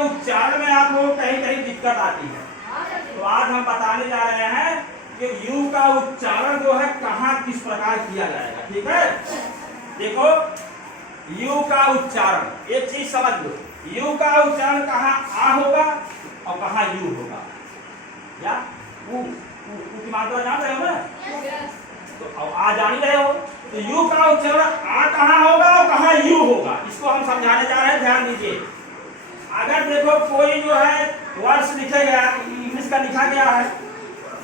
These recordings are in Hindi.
उच्चारण में आप लोग कहीं कहीं दिक्कत आती है। तो आज हम बताने जा रहे हैं कि यू का उच्चारण जो है कहाँ किस प्रकार किया जाएगा। ठीक है, देखो यू का उच्चारण एक चीज समझ लो, यू का उच्चारण कहाँ आ होगा और कहाँ यू होगा। या ऊ की मात्रा जान रहे हो ना, तो आ जान ही रहे हो। तो यू का उच्चारण आ कहाँ होगा और कहाँ यू होगा, इसको हम समझाने जा रहे हैं। ध्यान दीजिए, अगर देखो कोई जो है वर्ड्स लिखे गया, इंग्लिश का लिखा गया है,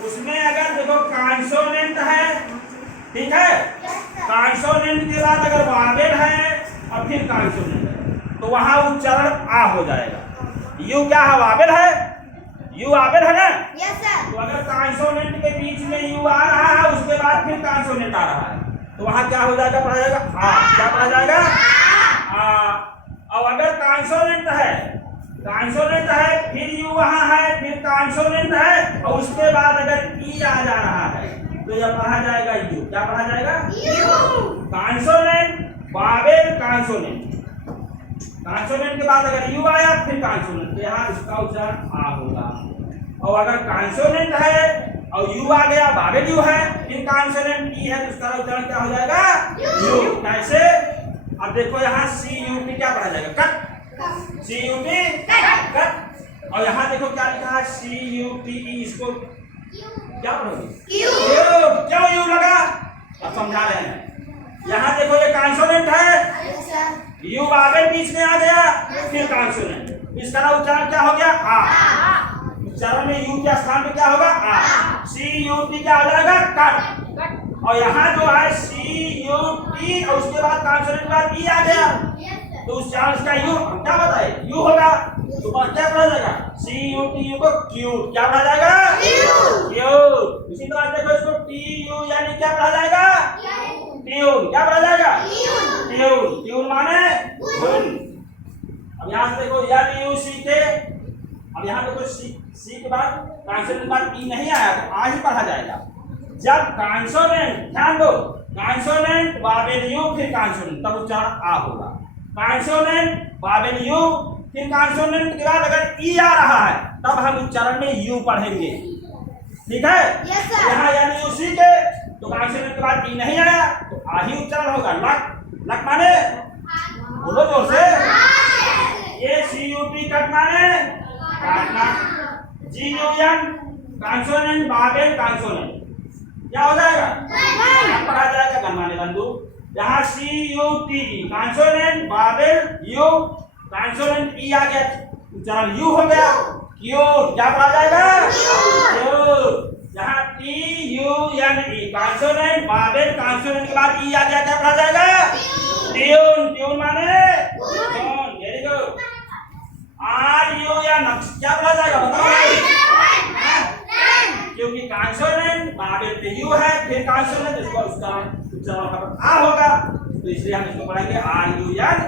उसमें अगर देखो कॉन्सोनेंट है, ठीक है, कॉन्सोनेंट के बाद अगर वावेल है और फिर कॉन्सोनेंट है, तो वहां उच्चारण आ हो जाएगा। यू क्या है, वावेल है, यू वावेल है ना। Yes sir. तो अगर कॉन्सोनेंट के बीच में यू आ रहा है, उसके बाद फिर कॉन्सोनेंट आ रहा है, तो वहां क्या हो जाएगा, पढ़ा जाएगा आ। क्या पढ़ा जाएगा, आ। और अगर कॉन्सोनेंट है फिर यू वहां है, फिर कॉन्सोनेंट है और उसके बाद अगर ई आ जा रहा है, तो यह पढ़ा जाएगा यू। क्या पढ़ा जाएगा, you. Consonant vowel consonant, consonant के बाद अगर यू आया फिर कॉन्सोनेंट, यहाँ इसका उच्चारण आ होगा। और अगर कॉन्सोनेंट है और यू आ गया, वावेल यू है, फिर कॉन्सोनेंट ई है, तो उसका उच्चारण क्या हो जाएगा, यू। कैसे, अब देखो यहाँ सी यू पी क्या पढ़ा जाएगा, कट, सी यू पी कट। और यहाँ देखो क्या लिखा है, सी यू पी ई, इसको क्या पढ़ोगे, क्यों यू लगा, अब समझा रहे हैं। यहाँ देखो ये कॉन्सोनेंट है, यू वावेल बीच में आ गया, फिर कॉन्सोनेंट, इसका उच्चारण क्या हो गया, आ। उच्चारण में यू के स्थान पे क्या होगा, आ। सी यू पी क्या हो जाएगा, कट। और यहाँ जो है सी यू पी और उसके बाद कॉन्सोनेंट के बाद ई आ गया, तो उच्चारण का यू क्या बताए, यू होगा। तो क्या पढ़ा जाएगा, सी यू टी यू को क्यूट, क्या पढ़ा जाएगा, क्यूट। इसी तरह देखो इसको टी यू यानी क्या पढ़ा जाएगा, ट्यून। क्या पढ़ा जाएगा, ट्यून। ट्यून माने धुन। अब यहाँ से देखो एल यू सी के, अब यहाँ देखो सी के बाद कॉन्सोनेंट के बाद ई नहीं आया, तो आ ही पढ़ा जाएगा। जब कॉन्सोनेंट, ध्यान दो, कॉन्सोनेंट वावेल यू फिर कॉन्सोनेंट, तब उच्चारण आ होगा। कॉन्सोनेंट वावेल यू फिर कॉन्सोनेंट के बाद अगर ई आ रहा है, तब हम उच्चारण में यू पढ़ेंगे। ठीक है, यस सर। यहाँ यानी यू सी के, तो कॉन्सोनेंट के बाद ई नहीं आया, तो आ ही उच्चारण होगा। लक, लक माने बोलो जोर से, ये सी यू पी कट माने काटना, G U N consonant vowel consonant, क्या हो जाएगा, गन पढ़ा जाएगा, गन माने बंदूक। यहाँ C U T consonant vowel U, consonant E आ गया, उच्चारण यू हो गया, क्यूट। क्या पढ़ा जाएगा, क्यूट। यहाँ T U N E consonant vowel consonant के बाद ई आ गया, क्या पढ़ा जाएगा, ट्यून। ट्यून माने tune, very good. R U N क्या पढ़ा जाएगा, बताओ, क्योंकि कॉन्सोनेंट वावेल पे यू है, फिर कॉन्सोनेंट, इसको उसका उच्चारण आ होगा, तो इसलिए हम इसको पढ़ेंगे R U N.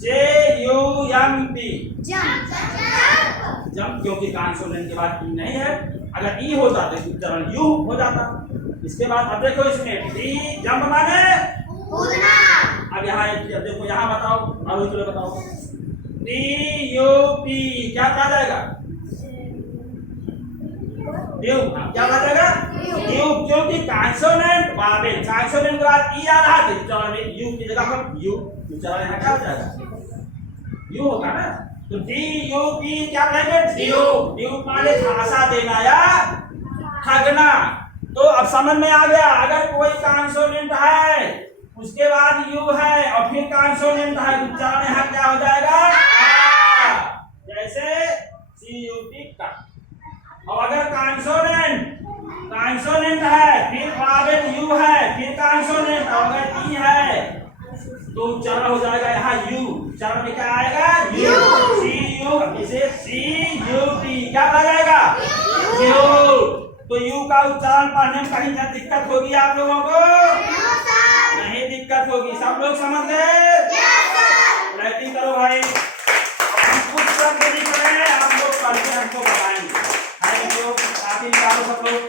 J U M P jump, क्योंकि कॉन्सोनेंट के बाद ई नहीं है, अगर ई होता तो उच्चारण यू हो जाता। इसके बाद अब देखो इसमें डी जंप माने कूदना। अब यहाँ देखो, यहाँ बताओ, और दूसरे बताओ, डी यू पी क्या कहा जाएगा, ट्यूब। क्या कहा जाएगा, ट्यूब, क्योंकि कॉन्सोनेंट वावेल, कॉन्सोनेंट के बाद ई आ रहा है, तो उच्चारण में यू की जगह पर यू, उच्चारण यहाँ क्या हो जाएगा, यू होगा ना। तो डी यू पी क्या कहेंगे, ड्यूब। ड्यूब माने झांसा देना या ठगना। तो अब समझ में आ गया, अगर कोई कॉन्सोनेंट है उसके बाद यू है और फिर कॉन्सोनेंट है, उच्चारण यहाँ क्या हो जाएगा, आ। जैसे सी यू पी का। और अगर कॉन्सोनेंट है फिर वावेल यू है, फिर कॉन्सोनेंट, और अगर ई है तो उच्चारण हो जाएगा यहाँ यू। उच्चारण में क्या आएगा, यू। सी यू, इसे सी यू टी क्या कहा जाएगा, यू। तो यू का उच्चारण पढ़ने में कहीं दिक्कत होगी आप लोगों को, नहीं दिक्कत होगी, सब लोग समझ गए। राइटिंग करो भाई, कुछ शब्द लिख रहे हैं आप लोग, पढ़ के हमको बताएंगे। थैंक यू, काफी निकालो सब लोग।